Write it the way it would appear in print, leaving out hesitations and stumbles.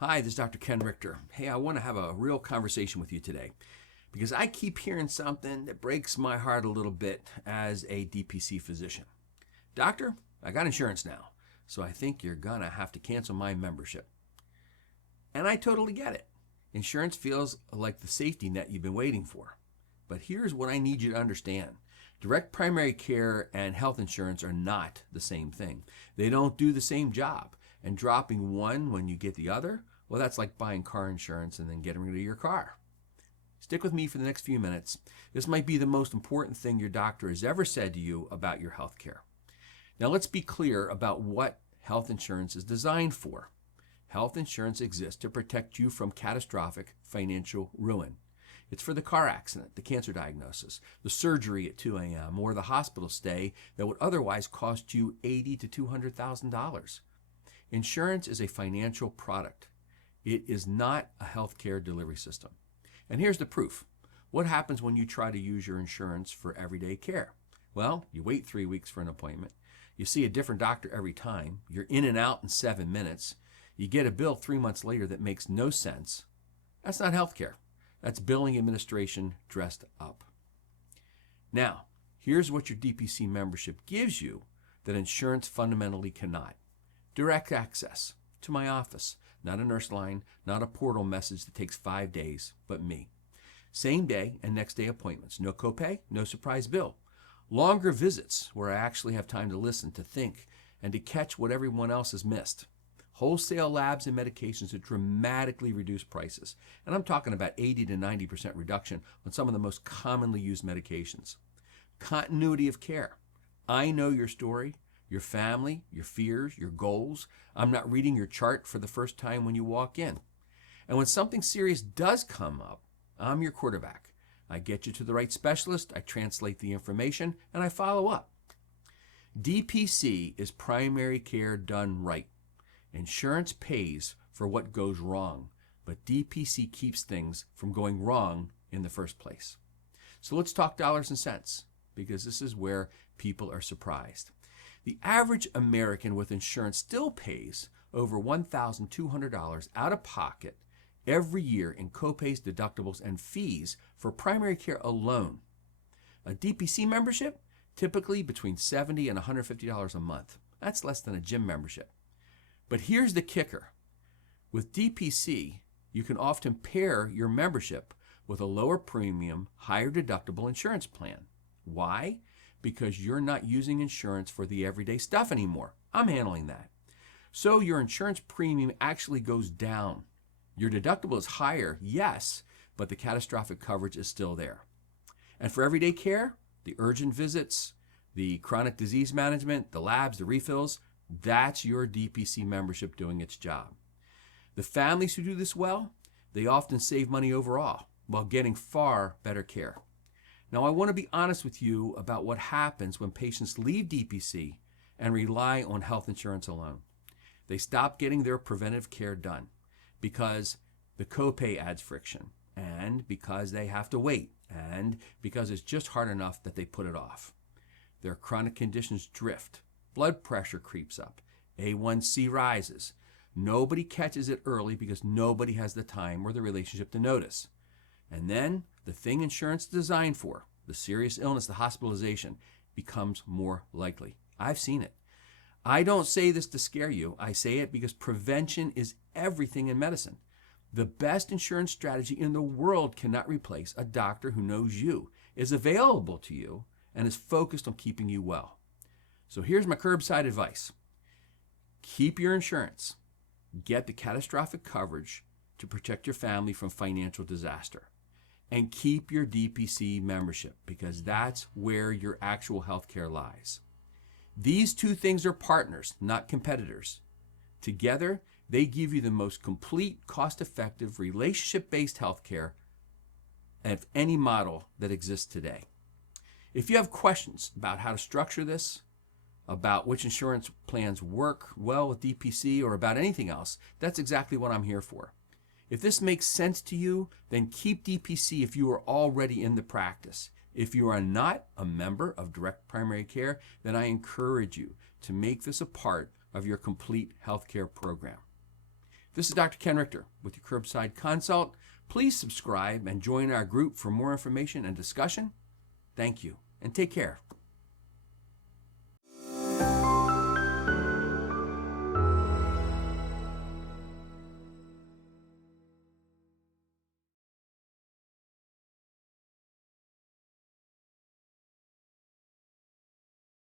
Hi, this is Dr. Ken Rictor. Hey, I want to have a real conversation with you today because I keep hearing something that breaks my heart a little bit as a DPC physician. Doctor, I got insurance now, so I think you're going to have to cancel my membership. And I totally get it. Insurance feels like the safety net you've been waiting for. But here's what I need you to understand. Direct primary care and health insurance are not the same thing. They don't do the same job. And dropping one when you get the other, well, that's like buying car insurance and then getting rid of your car. Stick with me for the next few minutes. This might be the most important thing your doctor has ever said to you about your health care. Now, let's be clear about what health insurance is designed for. Health insurance exists to protect you from catastrophic financial ruin. It's for the car accident, the cancer diagnosis, the surgery at 2 a.m., or the hospital stay that would otherwise cost you $80,000 to $200,000. Insurance is a financial product. It is not a healthcare delivery system. And here's the proof. What happens when you try to use your insurance for everyday care? Well, you wait 3 weeks for an appointment. You see a different doctor every time. You're in and out in 7 minutes. You get a bill 3 months later that makes no sense. That's not healthcare. That's billing administration dressed up. Now, here's what your DPC membership gives you that insurance fundamentally cannot. Direct access to my office, not a nurse line, not a portal message that takes 5 days, but me. Same day and next day appointments, no copay, no surprise bill. Longer visits where I actually have time to listen, to think, and to catch what everyone else has missed. Wholesale labs and medications that dramatically reduce prices. And I'm talking about 80 to 90% reduction on some of the most commonly used medications. Continuity of care. I know your story, your family, your fears, your goals. I'm not reading your chart for the first time when you walk in. And when something serious does come up, I'm your quarterback. I get you to the right specialist, I translate the information, and I follow up. DPC is primary care done right. Insurance pays for what goes wrong, but DPC keeps things from going wrong in the first place. So let's talk dollars and cents, because this is where people are surprised. The average American with insurance still pays over $1,200 out of pocket every year in copays, deductibles, and fees for primary care alone. A DPC membership, typically between $70 and $150 a month. That's less than a gym membership. But here's the kicker. With DPC, you can often pair your membership with a lower premium, higher deductible insurance plan. Why? Because you're not using insurance for the everyday stuff anymore. I'm handling that. So your insurance premium actually goes down. Your deductible is higher, yes, but the catastrophic coverage is still there. And for everyday care, the urgent visits, the chronic disease management, the labs, the refills, that's your DPC membership doing its job. The families who do this well, they often save money overall while getting far better care. Now, I want to be honest with you about what happens when patients leave DPC and rely on health insurance alone. They stop getting their preventive care done because the copay adds friction, and because they have to wait, and because it's just hard enough that they put it off. Their chronic conditions drift. Blood pressure creeps up. A1C rises. Nobody catches it early because nobody has the time or the relationship to notice. And then the thing insurance is designed for, the serious illness, the hospitalization, becomes more likely. I've seen it. I don't say this to scare you. I say it because prevention is everything in medicine. The best insurance strategy in the world cannot replace a doctor who knows you, is available to you, and is focused on keeping you well. So here's my curbside advice. Keep your insurance. Get the catastrophic coverage to protect your family from financial disaster. And keep your DPC membership, because that's where your actual health care lies. These two things are partners, not competitors. Together, they give you the most complete, cost-effective, relationship-based health care of any model that exists today. If you have questions about how to structure this, about which insurance plans work well with DPC, or about anything else, that's exactly what I'm here for. If this makes sense to you, then keep DPC if you are already in the practice. If you are not a member of direct primary care, then I encourage you to make this a part of your complete healthcare program. This is Dr. Ken Rictor with your Curbside Consult. Please subscribe and join our group for more information and discussion. Thank you, and take care.